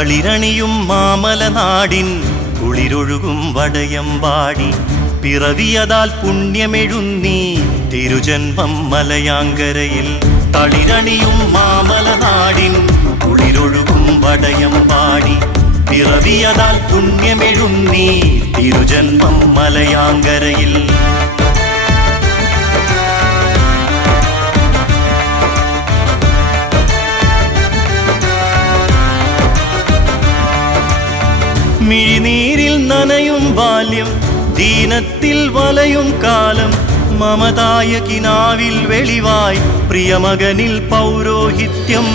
തളിരണിയും മാമലനാടിൻ കുളിരൊഴുകും വടയമ്പാടി പിറവിയതാൽ പുണ്യമെഴുന്നീ തിരുജന്മം മലയാങ്കരയിൽ. തളിരണിയും മാമലനാടിൻ കുളിരൊഴുകും വടയമ്പാടി പിറവിയതാൽ പുണ്യമെഴുന്നീ തിരുജന്മം മലയാങ്കരയിൽ. മിഴിനീരിൽ നനയും ബാല്യം ദീനത്തിൽ വലയും കാലം മമതായ കിനാവിൽ വെളിവായി പ്രിയമകനിൽ പൗരോഹിത്യം.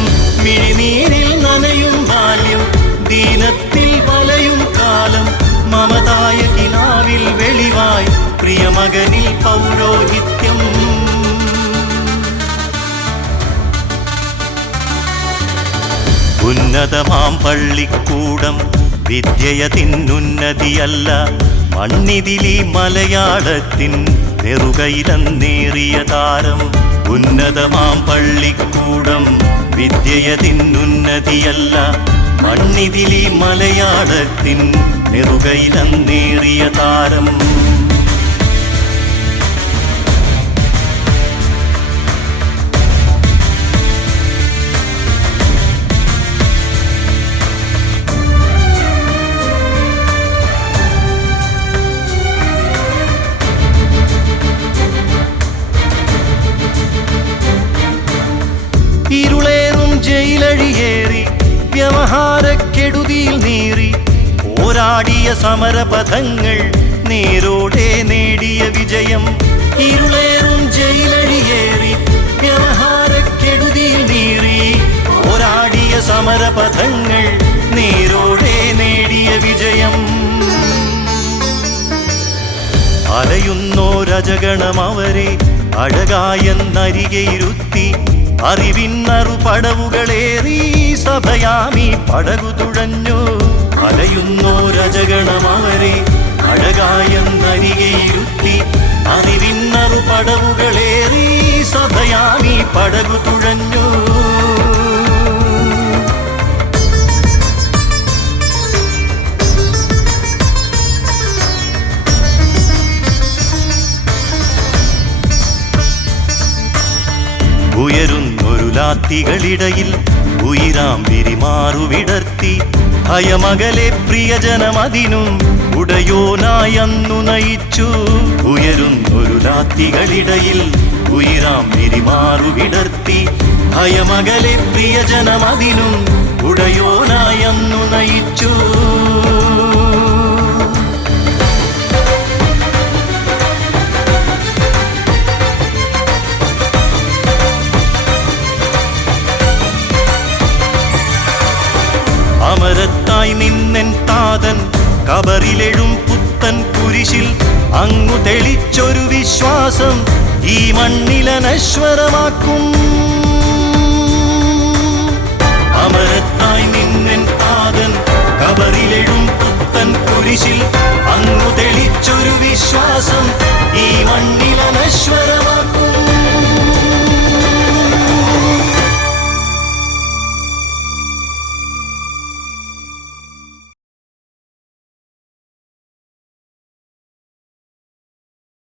മിഴിനീരിൽ നനയും ബാല്യം ദീനത്തിൽ വലയും കാലം മമതായ കിനാവിൽ വെളിവായി പ്രിയമകനിൽ പൗരോഹിത്യം. ഉന്നതമാം പള്ളിക്കൂടം വിദ്യയതിന്നുന്നതിയല്ല മണ്ണിതിലീ മലയാളത്തിൻ നെറുകയിലെന്നേറിയ താരം. ഉന്നതമാം പള്ളിക്കൂടം വിദ്യയതിന്നുന്നതിയല്ല മണ്ണിതിലീ മലയാളത്തിൻ നെറുകയിലെന്നേറിയ താരം. ഇരുളേറും ജയിലഴിയേറി വ്യവഹാരക്കെടുതിയിൽ നീറി പോരാടിയ സമരപഥങ്ങൾ നേരോടെ നേടിയ വിജയം. ഇരുളേറും ജയിലഴിയേറി വ്യവഹാരക്കെടുതിയിൽ നീറി പോരാടിയ സമരപഥങ്ങൾ നേരോടെ നേടിയ വിജയം. അലയുന്നോരജഗണമവരെ അഴകായെന്നരികെയിരുത്തി അറിവിന്നറു പടവുകളേറി സഭയാമീ പടകു തുഴഞ്ഞു. അലയുന്നോരജഗണമവരെ അഴകായെന്നരികെയിരുത്തി അറിവിന്നറു പടവുകളേറി സഭയാമീ പടകു തുഴഞ്ഞു. ഉയരുന്നൊരു ലാത്തികളിടയിൽ ഉയിരാം വിരിമാറുവിടർത്തി ഭയമകലെ പ്രിയജനമതിനും ഉടയോനായന്നു നയിച്ചു. ഉയരുന്നൊരു ലാത്തികളിടയിൽ ഉയിരാം വിരിമാറുവിടർത്തി ഭയമകലെ പ്രിയജനമതിനും ഉടയോനായന്നു നയിച്ചു. അമരത്തായി നിന്നെൻ താതൻ കബറിലെഴും പുത്തൻ കുരിശിൽ അങ്ങു തെളിച്ചൊരു വിശ്വാസം ഈ മണ്ണിലനശ്വരമാക്കും.